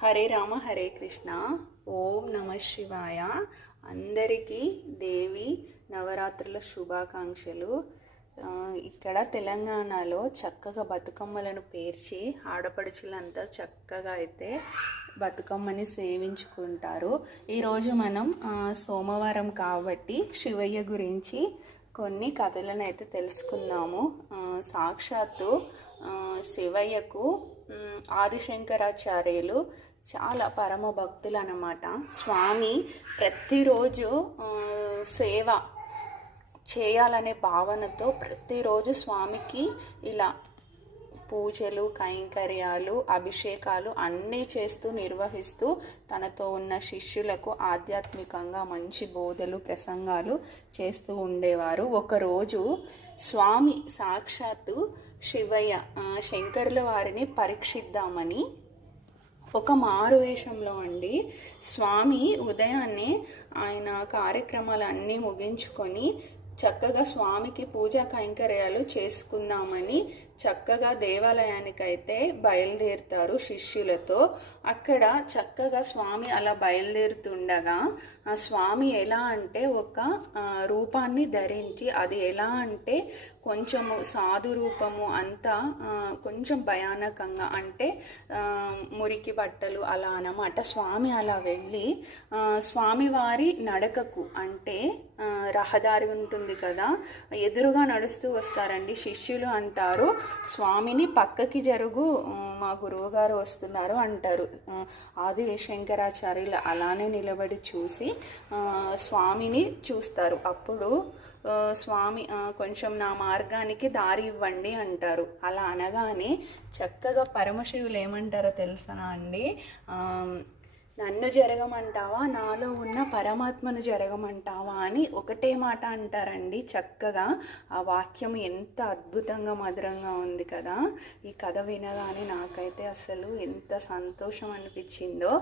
హరే రామ హరే కృష్ణ. ఓం నమ శివాయ. అందరికీ దేవి నవరాత్రుల శుభాకాంక్షలు. ఇక్కడ తెలంగాణలో చక్కగా బతుకమ్మలను పేర్చి ఆడపడుచులంతా చక్కగా అయితే బతుకమ్మని సేవించుకుంటారు. ఈరోజు మనం సోమవారం కాబట్టి శివయ్య గురించి కొన్ని కథలను అయితే తెలుసుకుందాము. సాక్షాత్తు శివయ్యకు ఆదిశంకరాచార్యులు చాలా పరమ భక్తులు అన్నమాట. స్వామి ప్రతిరోజు సేవ చేయాలనే భావనతో ప్రతిరోజు స్వామికి ఇలా పూజలు, కైంకర్యాలు, అభిషేకాలు అన్నీ చేస్తూ నిర్వహిస్తూ తనతో ఉన్న శిష్యులకు ఆధ్యాత్మికంగా మంచి బోధలు, ప్రసంగాలు చేస్తూ ఉండేవారు. ఒకరోజు స్వామి సాక్షాత్తు శివయ్య శంకరుల వారిని పరీక్షిద్దామని ఒక మారు వేషంలో అండి స్వామి ఉదయాన్నే ఆయన కార్యక్రమాలు అన్నీ ముగించుకొని చక్కగా స్వామికి పూజా కైంకర్యాలు చేసుకుందామని చక్కగా దేవాలయానికైతే బయలుదేరుతారు శిష్యులతో. అక్కడ చక్కగా స్వామి అలా బయలుదేరుతుండగా ఆ స్వామి ఎలా అంటే ఒక రూపాన్ని ధరించి, అది ఎలా అంటే కొంచెము సాధు రూపము, అంతా కొంచెం భయానకంగా, అంటే మురికి బట్టలు అలా అన్నమాట. స్వామి అలా వెళ్ళి స్వామివారి నడకకు, అంటే రహదారి ఉంటుంది కదా, ఎదురుగా నడుస్తూ వస్తారండి శిష్యులు. అంటారు, స్వామిని పక్కకి జరుగు, మా గురువు గారు వస్తున్నారు అంటారు. ఆది శంకరాచార్యులు అలానే నిలబడి చూసి స్వామిని చూస్తారు. అప్పుడు స్వామి కొంచెం నా మార్గానికి దారి ఇవ్వండి అంటారు. అలా అనగానే చక్కగా పరమశివులు ఏమంటారో తెలుసనా అండి, నన్ను జరగమంటావా, నాలో ఉన్న పరమాత్మను జరగమంటావా అని ఒకటే మాట అంటారండి. చక్కగా ఆ వాక్యం ఎంత అద్భుతంగా మధురంగా ఉంది కదా. ఈ కథ వినగానే నాకైతే అసలు ఎంత సంతోషం అనిపించిందో.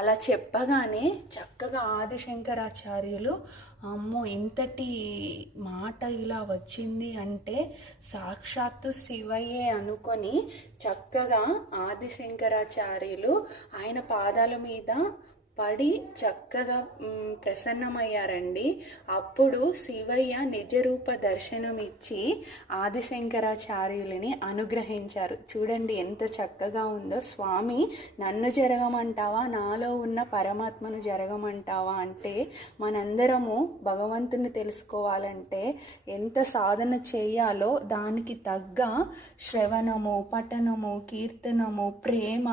అలా చెప్పగానే చక్కగా ఆదిశంకరాచార్యులు, అమ్మో ఇంతటి మాట ఇలా వచ్చింది అంటే సాక్షాత్తు శివయ్యే అనుకొని చక్కగా ఆదిశంకరాచార్యులు ఆయన పాదాల మీద పడి చక్కగా ప్రసన్నమయ్యారండి. అప్పుడు శివయ్య నిజరూప దర్శనం ఇచ్చి ఆదిశంకరాచార్యులని అనుగ్రహించారు. చూడండి ఎంత చక్కగా ఉందో. స్వామి నన్ను జరగమంటావా, నాలో ఉన్న పరమాత్మను జరగమంటావా అంటే, మనందరము భగవంతుని తెలుసుకోవాలంటే ఎంత సాధన చేయాలో దానికి తగ్గ శ్రవణము, పఠనము, కీర్తనము, ప్రేమ